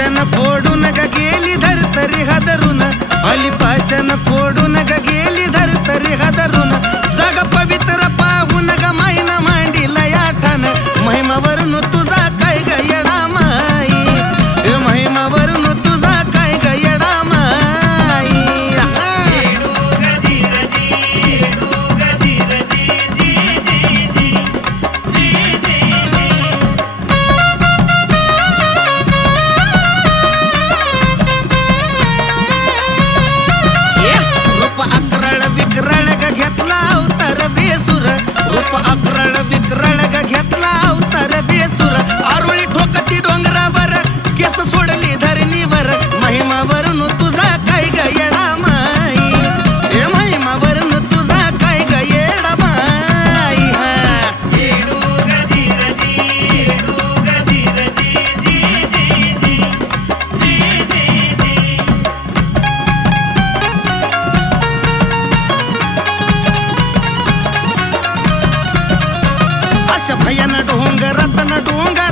पाषाण फोडून का गेली धरतरी हादरून. अली पाषाण फोडून up ரத்தன டூங்க.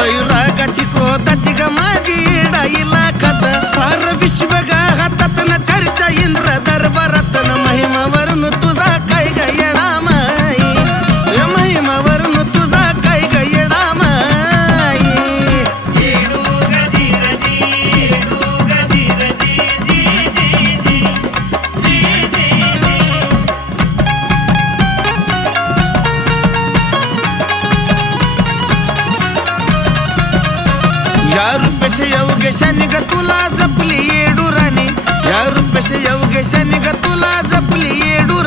மலை या रुपेश योगेशाने ग तुला जपली येडू राणी. या रुपेश योगेशाने ग तुला जपली येडू